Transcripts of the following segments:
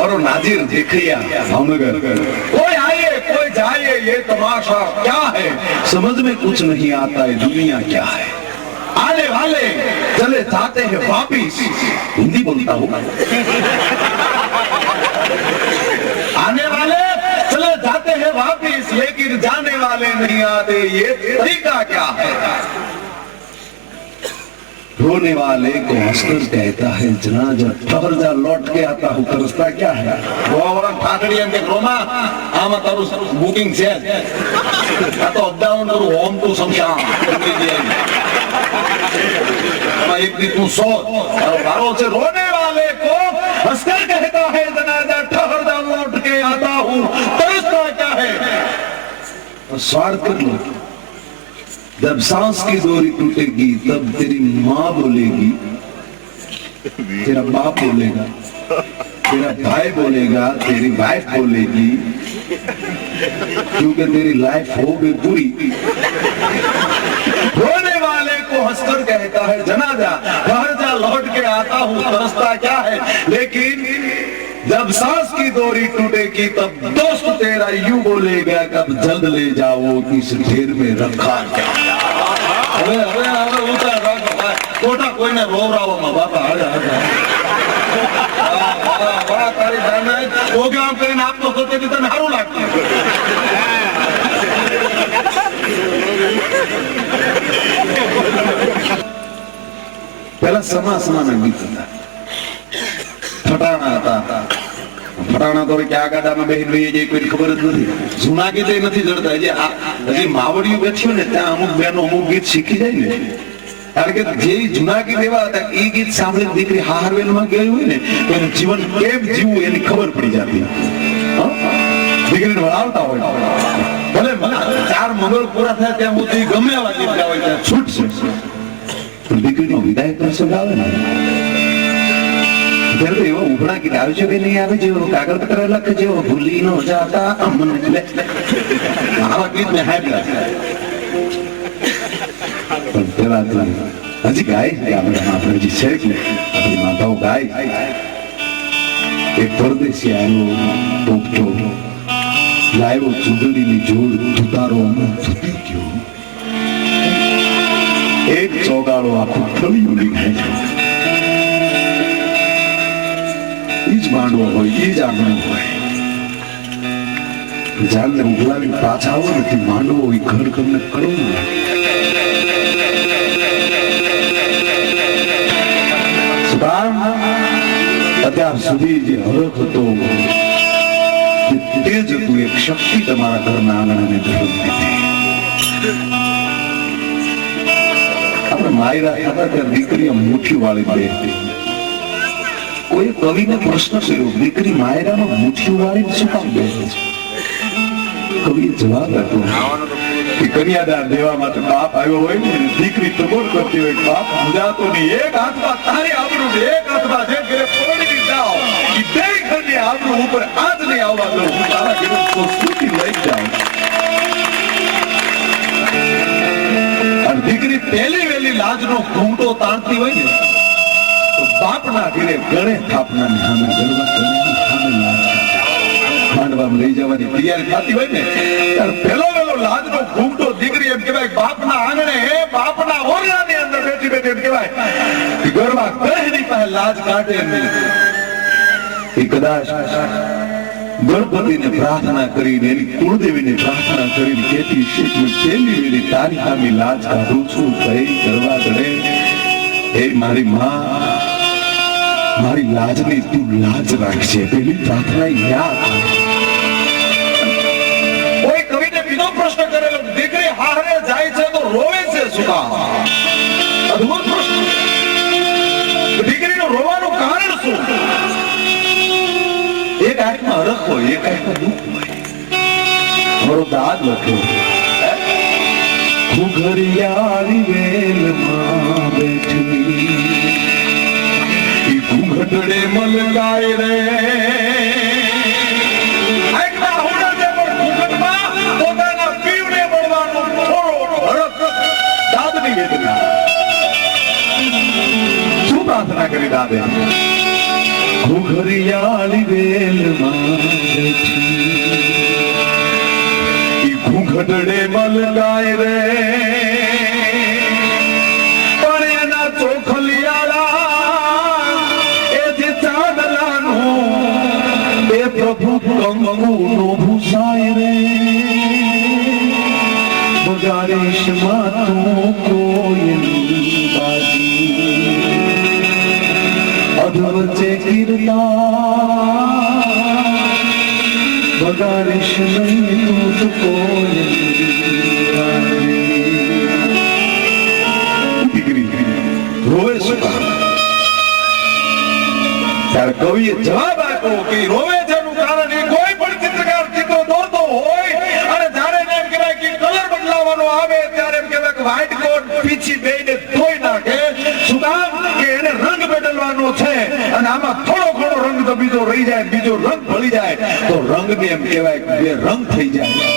और नाजिर देखिया भावनगर, कोई आए कोई जाए ये तमाशा क्या है, समझ में कुछ नहीं आता है दुनिया क्या है। आने वाले चले जाते हैं वापिस, हिंदी बोलता हूँ। आने वाले चले जाते हैं वापिस, लेकिन जाने वाले नहीं आते, ये तरीका क्या है। रोने वाले को हंसकर कहता है जनाजा, ठहर जा लौट के आता हूँ, तरसता क्या है। ઠાકડી એમ કે રોમા આમાં તારું બુકિંગ છે, આ તો અપડાઉન કરું હોમ ટુ શમશાન, એક દી તું સો મારો છે। રોને વાલે को हंसकर कहता है जनाजा, ठहर जा लौट के आता हूँ, तरसता क्या है। स्वार्थ कर लो, जब सांस की डोरी टूटेगी तब तेरी माँ बोलेगी, तेरा बाप बोलेगा, तेरा भाई बोलेगा, तेरी वाइफ बोलेगी, क्योंकि तेरी लाइफ हो गई पूरी। रोने वाले को हंसकर कहता है जनाजा, घर जा लौट के आता हूँ, तरसता क्या है। लेकिन जब सांस की डोरी टूटेगी तब दोस्त तेरा यूं बोलेगा, कब जल्द ले जाओ इस ढेर में रखा क्या। હવે હવે હવે ઉતાર રાખો ખોટા કોઈને રોવરાવવામાં બાપા હાલે હાલે વાહ તારી જાને પ્રોગ્રામ કરીને આપતો તો તે તને સારું લાગતું। પેલા સમાસના ગીત હતા, ફટાણા હતા, ફટાણા તો ક્યાં ગાડામાં બેસી રહી જાય કોઈ ખબર જ નથી, જૂના ગીતે નથી જડતા। હજી માવડિયું બેઠ્યું ને ત્યાં અમુક બહેનો અમુક ગીત શીખી જાય ને, કારણ કે જે જૂના ગીત એવા હતા એ ગીત સાંભળીને દીકરી હારવેલમાં ગઈ હોય ને તો એનું જીવન કેમ જીવવું એની ખબર પડી જતી। દીકરીને વળાવતા હોય, ભલે 4 મંગળ પૂરા થાય ત્યાં સુધી ગમે એવા ગીત ગાવે ત્યાં છૂટશે, પણ દીકરીનો વિદાય પ્રસંગ આવે ને ત્યારે તો એવા ઉભરા ગીત આવે છે કે નહીં આવે, જેવો કાગળ પત્ર લખ જેવો ભૂલી નો જાતા અમન, આવા ગીત મેં સાંભળ્યા છે। પણ પેલા તો હજી ગાય આપણે હજી છે કે આપણી માતાઓ ગાય। એક પરદેશી આવ્યો પોપટો, લાવ્યો ચૂંદડીની જોડ, તુતારો તૂટી ગયો, એક ચોગાડો આખું ફળિયું લીધું, ઈજ માંડવો હોય ઈજ આંગણું હોય, જાનને ઉગલાવી પાછા આવો નથી માંડવો હોય ઘર તમને કડવું લાગે। અત્યાર સુધી જે હરખ હતો તે જ હતું, એક શક્તિ તમારા ઘરના આંગણાને ધરમ દીધી। આપણે માયરા હતા ત્યારે દીકરીઓ મુઠ્ઠી વાળી બેસતી, કોઈ કવિને પ્રશ્ન કર્યો દીકરી માયરામાં મુઠ્ઠી વાળી શું કામ બેસે છે, કવિએ જવાબ આપ્યો કે કન્યાદાન દેવા માટે બાપ આવ્યો હોય ને, દીકરી તગોડ કરતી હોય, બાપ મુજાતો નહીં, એક હાથમાં તારી આબરૂ ને એક હાથમાં જે ઘરે પરોડી જાઓ, ઈ બે ઘરની આબરૂ ઉપર આજ નહીં આવવા દઉં, હું તારા ઘરે સંસ્કૃતિ લઈ જાઉં। અને દીકરી પહેલી વહેલી લાજનો ઘૂંટો તાણતી હોય ને તો બાપના ઘરે ગણે થાપનાની સામે ગરબા કરીને સામે લાજ માંડવામાં લઈ જવાની તૈયારી થતી હોય ને ત્યારે પહેલો વહેલો લાજનો ઘૂંટો દીકરી એમ કહેવાય બાપના આંગણે, હે બાપના ઓરડાની અંદર બેઠી બેઠી એમ કહેવાય કે ગરબા કહેની પાસે લાજ કાઢે નહીં। એ કદાચ ગણપતિને પ્રાર્થના કરીને, એની કુળદેવીને પ્રાર્થના કરીને કહેતી છે કે પહેલી વેલી તારી સામે લાજ કાઢું છું, કઈ ગરબા ગણે, હે મારી માં, મારી લાજની તું લાજ રાખજે, પેલી પ્રાર્થના યાદ। કોઈ કવિને બીજો પ્રશ્ન કરેલો, દીકરી હારે જાય છે તો રોવે છે શું કામ? અદ્ભુત પ્રશ્ન। દીકરીનું રોવાનું કારણ શું? એક આંખમાં હરખ હોય, એક આંખમાં દુઃખ હોય। મારો દાદ લખ્યો, ઘુઘરિયાળી વેલમાં બેઠી ઘૂંઘટડે મલકાય રે, આંખના હોડાને પણ ઘૂંઘટમાં પોતાના પીવને મળવાનો થોડો હરખ દાદની વેદના। શું પ્રાર્થના કરી દાદે? ઘુઘરિયાળી વેલમાં ઈ ઘૂંઘટડે મલગાય રે પણ એના ચોખલિયાળા એ જે ચાંદલાનું એ પ્રભુ કંકુનો ભૂસાય રે બગાડીશમાં તું કોયલી બાજી અધવચ્ચે કીર્તા બગાડીશ નહીં તું કોયલી દીકરી રોવે શું ત્યારે કવિએ જવાબ આપ્યો કે રોવે છે એનું કારણ એ કોઈ પણ ચિત્રકાર ચિત્રો દોરતો હોય અને જ્યારે એમ કહેવાય કે કલર બદલાવાનો આવે ત્યારે એમ કહેવાય કે વ્હાઈટ કોટ પીછી બેઈને ધોઈ નાખે શું કામ કે એને રંગ બદલવાનો છે અને આમાં થોડો ઘણો રંગ તો બીજો રહી જાય બીજો રંગ ભળી જાય તો રંગને એમ કહેવાય કે બે રંગ થઈ જાય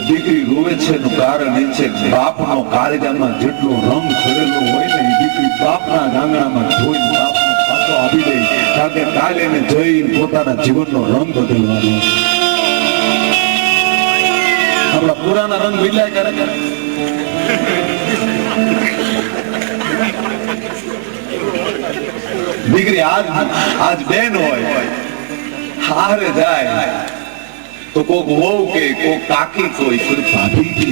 દીકરી રોવે છે એનું કારણ એ છે બાપનો કાળજામાં જેટલો રંગ ચડેલો હોય ને એ દીકરી બાપના ગાંગણામાં ધોઈ બાપનો પાછો આપી દે કારણ કે કાલે એને જઈ પોતાના જીવનનો રંગ બદલવાનો આપણા પુરાના રંગ બદલાય કરે દીકરી આજ બેન હોય હારે જાય તો કોક વહુ કે કોક કાકી કોઈ ભાભી કે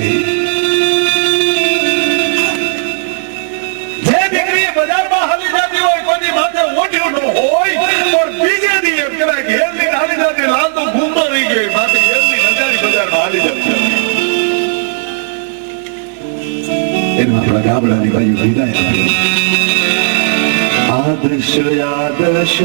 જે દીકરી બજારમાં હાલી જતી હોય કોની માથે ઓઢ્યું ન હોય પણ બીજે દી એમ કહેવાય કે હેલની હાલી જતી લાલ તો ઘૂમતો રહી ગઈ માથે હેલની નજારી બજારમાં હાલી જતી એને આપણા ગામડાની બાજુ વિદાય આદર્શ આદર્શ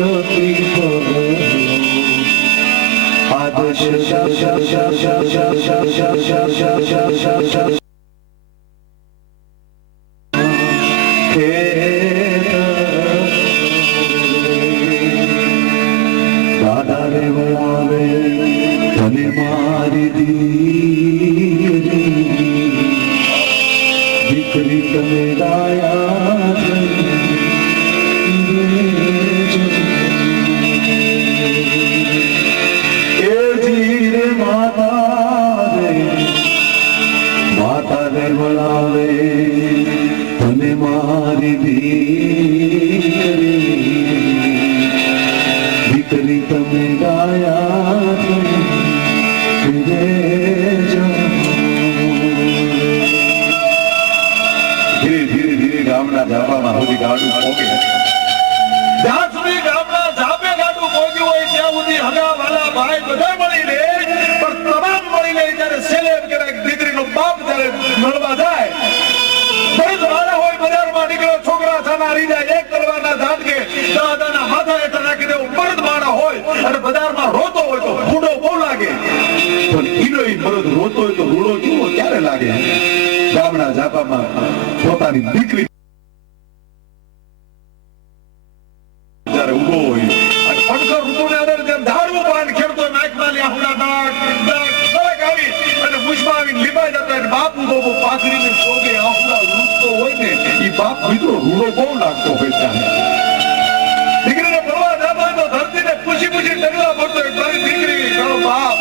દાદા રે વળાવે તને મારી દીકરી તમે ગાયા વળાવે તને મારી દીકરી તમે ગાયા ધીરે ધીરે ગામના ધાબામાં સુધી ગાડું પોગે જ્યાં સુધી ગામના ધાબે ગાડું પોગ્યું હોય ત્યાં સુધી હગા વાલા ભાઈ બધા મળી લે પણ તમામ મળી લે ત્યારે છેલ્લે એમ કહેવાય દીકરીનો બાપ જ્યારે મળવા જાય બળદ વાળા હોય બજારમાં નીકળ્યો છોકરા થાના રહી જાય એક તલવારના ઝાટકે દાદાના માથા હેઠળ નાખી દેવું બળદ વાળા હોય અને બજારમાં રોતો હોય તો ફૂડો બહુ લાગે પણ ઈનો ઈ બળદ રોતો હોય તો રૂડો કેવો ક્યારે લાગે ગામના ઝાપામાં પોતાની દીકરી જ્યારે ઉભો હોય અને પડખર ઋતુને અંદર જેમ ધારવું પાન ખેડતો નાખમાં લ્યા હુડા ડાક આવી અને મુશમાં આવીને લીબા જતા અને બાપ ઉભો પાથરીને ચોગે આહુડા લૂંટતો હોય ને ઈ બાપ મિત્રો રૂડો બહુ લાગતો હોય ત્યારે દીકરીને મળવા જતા તો ધરતીને પૂછી ડગલા ભરતો એક તારી દીકરી કરો બાપ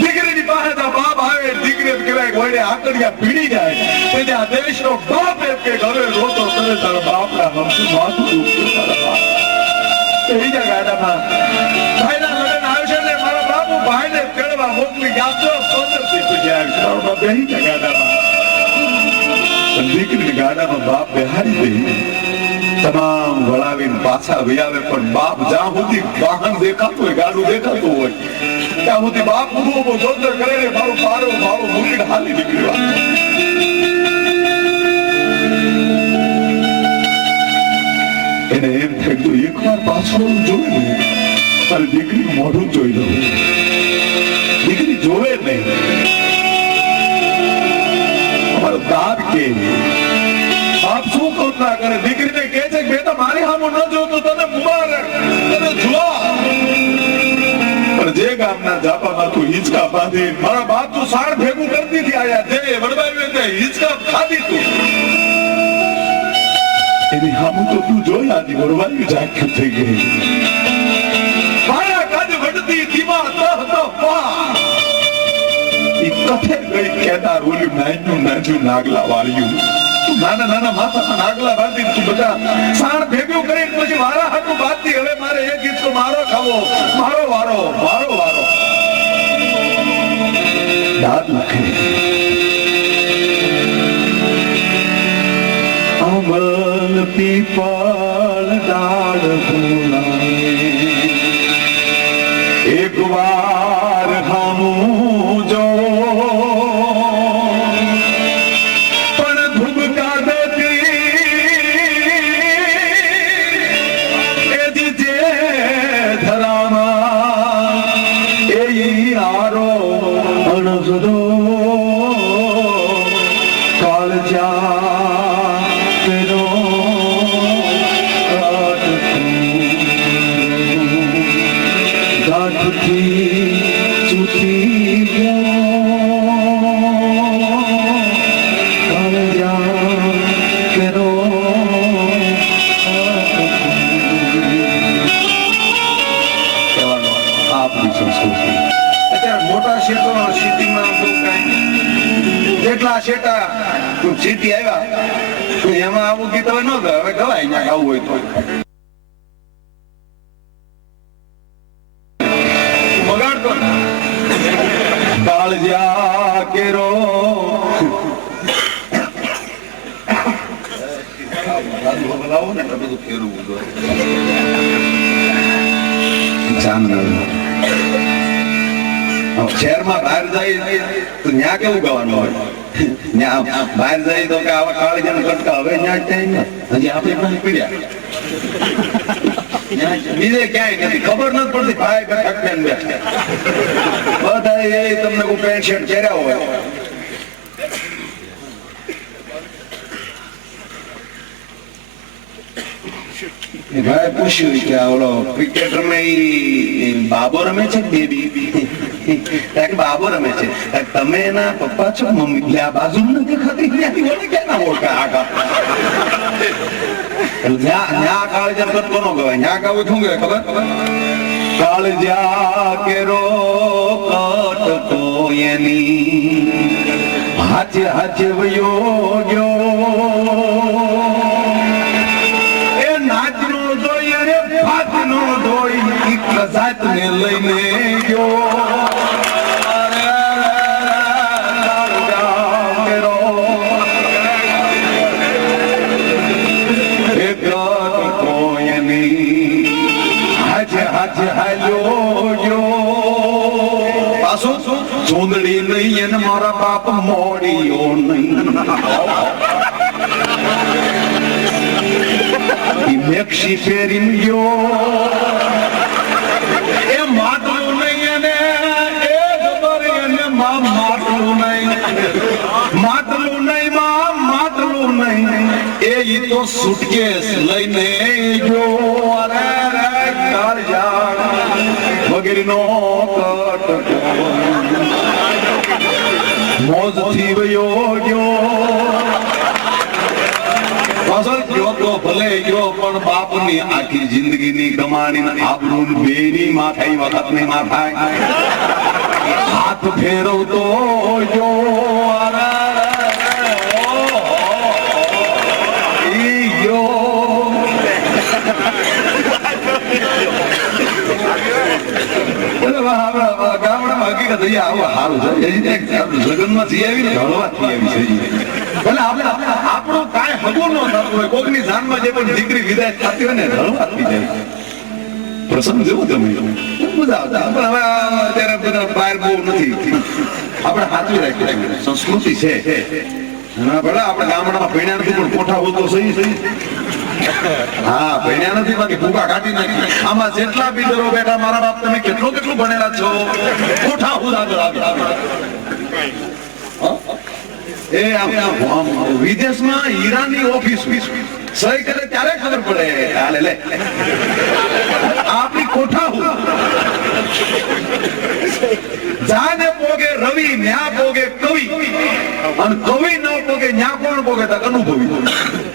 દીકરીની પાસે બાપ આવે દીકરી કહેવાય વડે આકડિયા પીડી જાય તે જ્યાં દેશનો બાપ એમ કે ઘરે રોતો કરે તારા બાપના હમસું માથું દુખતું તારા બાપ બીજા ગાડામાં ભાઈના લગ્ન આવશે ને મારા બાપુ ભાઈને તેડવા મોકલી આપજો 15 થી પૂછ્યા બેહી ગયા ગાડામાં દીકરી ગાડામાં બાપ બેહાડી દે તમામ વળાવીને પાછા વૈયાવે પણ બાપ જ્યાં સુધી વાહન દેખાતું હોય ગાડું દેખાતું હોય ત્યાં સુધી બાપ ઉભો જોતર કરે ને મારું પારો મૂકીને હાલી નીકળી વાત એને એમ થયું એકવાર પાછળ જોવે ને તારી દીકરીનું મોઢું જોઈ લઉં દીકરી જોવે નહીં અમારો દાદ કે બાપ શું કોતરા કરે દીકરીને કહે છે બેટા મારી સામે ન જોતો તને મુબારક તને જોવા પણ જે ગામના જાપામાં તું હિંચકા બાંધી મારા બાપ તું સાણ ભેગું કરતી થી આયા જે વડવાયું તે હિંચકા ખાધી તું એની સામું તો તું જોઈ આજી વરવાયું ઝાંખ્યું થઈ ગઈ મારા કાજ વડતી દીવા તહ પા ઈ કથે ગઈ કેદાર ઓલું નાનું નાગલા વાળ્યું તું નાના નાના માથામાં નાગલા બાંધી તું બધા સાણ ભેગું કરી પછી મારા હાથું બાંધી હવે મારે એક ગીત તો મારો ખાવો મારો વારો દાદ લખે અમલ પીપળ ડાળ ભૂલાય એક વાર હમું જો પણ ધુબકા દતી એ જે ધરામાં એ આરો અણસદો કાળજા શેટા સીટી આવ્યા એમાં આવું ગીત હવે ન ગવાય હવે ગવાય ના ગાવું હોય તો બગાડતો કાળજા કેરો બોલાવો ને બધું ફેરવું શહેરમાં બહાર જાય તો ત્યાં કેવું ગાવાનું હોય બહાર જાય તો કે આવા કાળજા કટકા હવે ત્યાં હજી આપણે પણ પીડ્યા બીજે ક્યાંય નથી ખબર નથી પડતી ભાઈ બેઠા બધા એ તમને કોઈ પેન્ટ શર્ટ પહેર્યા હોય ભાઈ પૂછ્યું કે ઓલો ક્રિકેટ રમે બાબો રમે છે બેબી બાબો રમે છે તમે એના પપ્પા છો મમ્મી આ બાજુ નથી દેખાતી ક્યાં ઓળખા આગા ન્યા કાળજા કટ કોનો કહેવાય ન્યા કાવું શું કહેવાય ખબર કાળજા કેરો કટ કોયની હાચે હાચે વયો ગયો ને લઈને ગયો ચૂંદડી નહીં એને મારા બાપ મોડીઓ નહીં મેક્ષી ફેરી ગયો એ માટલું નહીં એને એ ખબર એને માટલું નહીં માટલું નહીં એ તો સુટકેસ લઈને જો અરે કાળજા વગેરે નો કટ મોજ થી વયો ગયો ભલે ગયો પણ બાપની આખી જિંદગીની કમાણી આબરૂ બેની માથાઈ વખત ની માથાય હાથ ફેરવતો જો ગામડામાં હકીકત સારું છે લગ્નમાં જઈ આવી ને હળવાથી આવી છે ભલે આપણું કાંઈ હગું ન થતું હોય કોકની જાનમાં જે પણ દીકરી વિદાય થતી હોય ને હળવાથી જાય પ્રસંગ જેવો તમે મજા આવતા પણ હવે અત્યારે બધા બહાર બહુ નથી આપણે સાચવી રાખીએ સંસ્કૃતિ છે ભલે આપણે ગામડામાં ભણ્યા નથી પણ કોઠા હોય તો સહી હા ભણ્યા નથી બાકી ભૂકા કાઢી નાખી આમાં જેટલા બિલ્ડરો બેઠા મારા બાપ તમે કેટલું ભણેલા છો કોઠા હું આગળ એ વિદેશમાં હીરાની ઓફિસ સહી કરે ત્યારે ખબર પડે હાલે લે આપણી કોઠા હું જાને પોગે રવિ ન્યા પોગે કવિ અને કવિ ન પોગે ન્યા કોણ પોગે તક અનુભવી